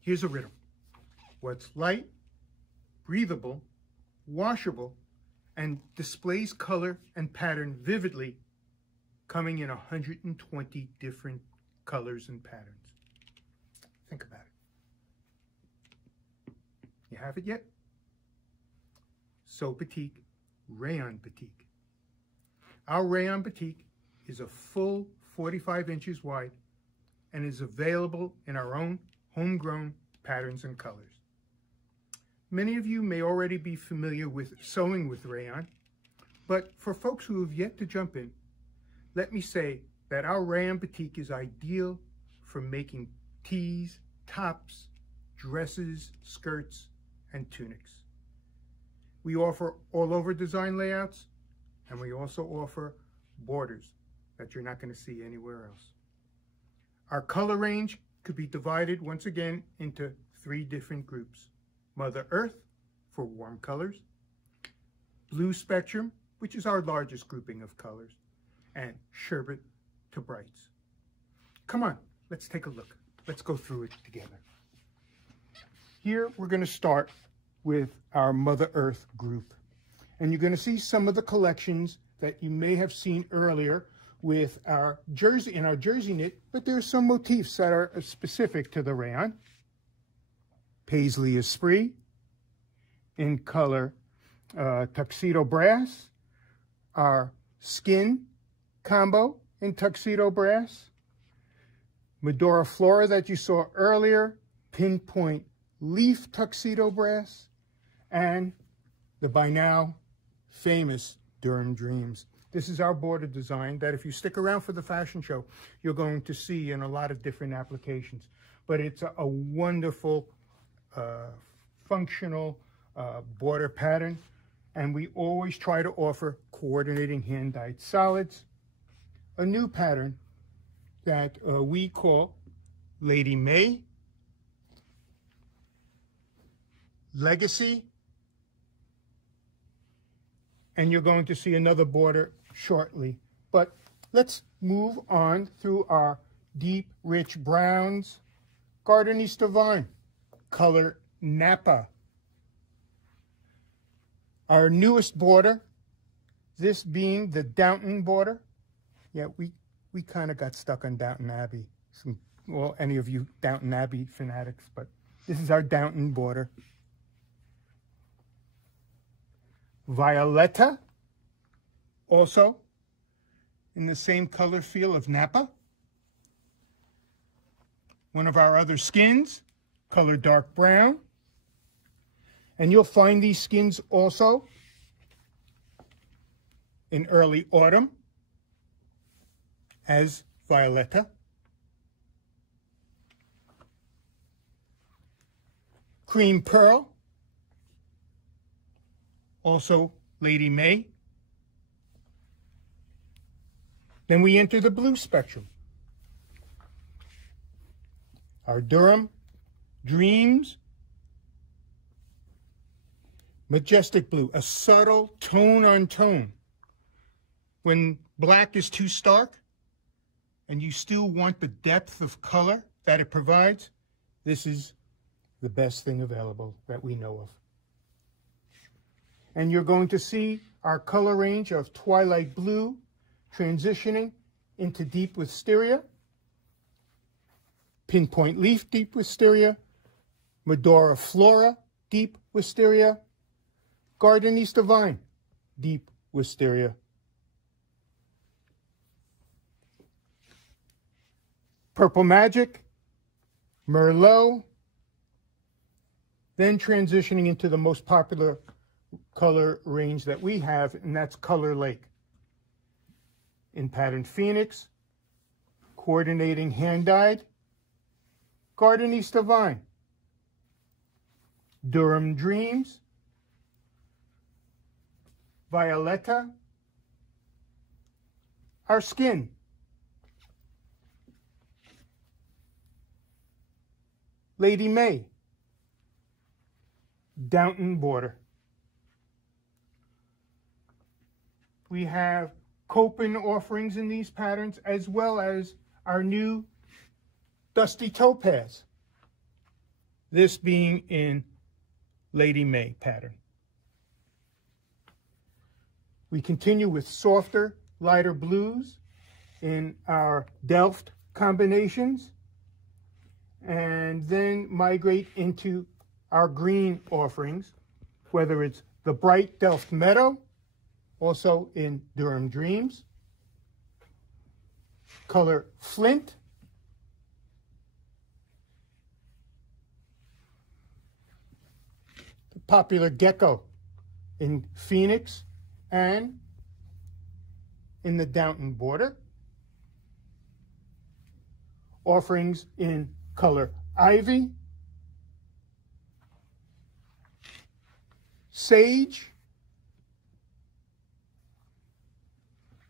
Here's a riddle. What's light, breathable, washable, and displays color and pattern vividly, coming in 120 different colors and patterns? Think about it. You have it yet? SewBatik Rayon Batik. Our Rayon Batik is a full 45 inches wide and is available in our own homegrown patterns and colors. Many of you may already be familiar with sewing with rayon, but for folks who have yet to jump in, let me say that our Rayon Batik is ideal for making tees, tops, dresses, skirts, and tunics. We offer all-over design layouts, and we also offer borders that you're not going to see anywhere else. Our color range could be divided once again into 3 different groups. Mother Earth for warm colors, Blue Spectrum, which is our largest grouping of colors, and Sherbet to Brights. Come on, let's take a look. Let's go through it together. Here we're going to start with our Mother Earth group. And you're going to see some of the collections that you may have seen earlier with our jersey, in our jersey knit, but there are some motifs that are specific to the rayon. Paisley Esprit in color Tuxedo Brass, our Skin combo in Tuxedo Brass, Medora Flora that you saw earlier, Pinpoint Leaf Tuxedo Brass, and the by now famous Durham Dreams. This is our border design that if you stick around for the fashion show, you're going to see in a lot of different applications. But it's a wonderful, functional border pattern. And we always try to offer coordinating hand-dyed solids. A new pattern that we call Lady May, Legacy, and you're going to see another border shortly. But let's move on through our deep, rich browns. Gardeniste Divine, color Napa. Our newest border, this being the Downton Border. Yeah, we kind of got stuck on Downton Abbey. Well, any of you Downton Abbey fanatics, but this is our Downton Border. Violetta, also in the same color feel of Napa. One of our other skins, color dark brown. And you'll find these skins also in early autumn as Violetta. Cream Pearl, also Lady May. Then we enter the blue spectrum. Our Durham Dreams, Majestic Blue, a subtle tone on tone. When black is too stark and you still want the depth of color that it provides, this is the best thing available that we know of. And you're going to see our color range of Twilight Blue transitioning into Deep Wisteria, Pinpoint Leaf Deep Wisteria, Medora Flora Deep Wisteria, Gardeniste Divine Deep Wisteria. Purple Magic, Merlot, then transitioning into the most popular color range that we have, and that's Color Lake. In pattern Phoenix, coordinating hand-dyed, Gardeniste Divine, Durham Dreams, Violetta, our Skin, Lady May, Downton Border. We have Copen offerings in these patterns, as well as our new Dusty Topaz. this being in Lady May pattern. We continue with softer, lighter blues in our Delft combinations, and then migrate into our green offerings, whether it's the bright Delft Meadow, also in Durham Dreams, color Flint, the popular Gecko in Phoenix and in the Downton Border, offerings in color Ivy, Sage,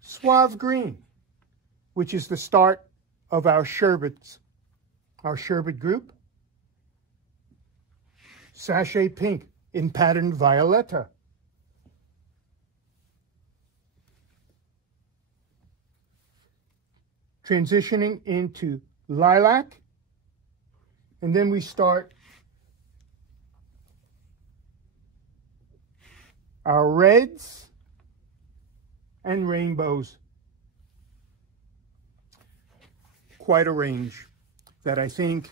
Suave Green, which is the start of our sherbet group, Sachet Pink in pattern Violetta, transitioning into Lilac, and then we start our reds and rainbows. Quite a range that I think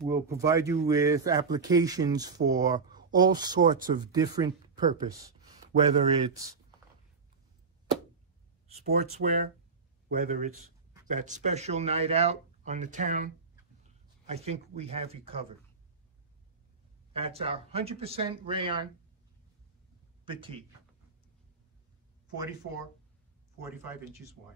will provide you with applications for all sorts of different purpose, whether it's sportswear, whether it's that special night out on the town. I think we have you covered. That's our 100% rayon batik, 44, 45 inches wide.